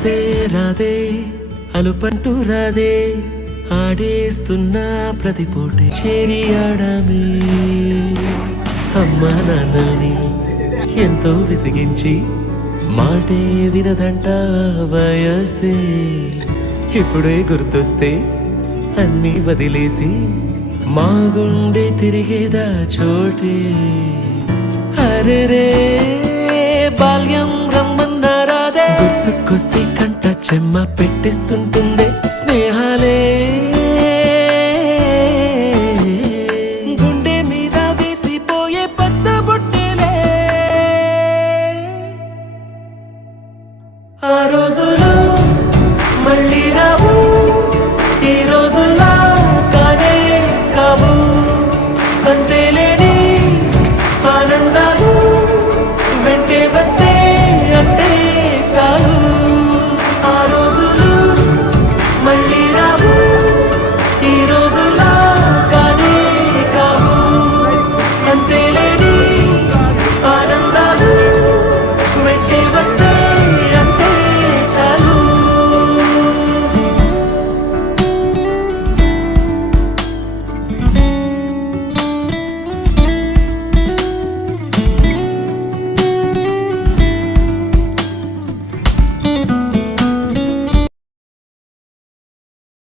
రాధే రాధే అలుపంటూ రాధే ఆడేస్తున్నా ప్రతి పూట చేరి ఆడమే అమ్మా నాన్నల్ని ఎంతో విసిగించి మాటే వినదంట వయసే ఇప్పుడే గుర్తొస్తే అన్నీ వదిలేసి మా గుండె తిరిగేదా చోటే అరే రే బాల్యం రమ్మన్నారాదే గుర్తుకొస్తే కంట చెమ్మ పెట్టిస్తుంటుందే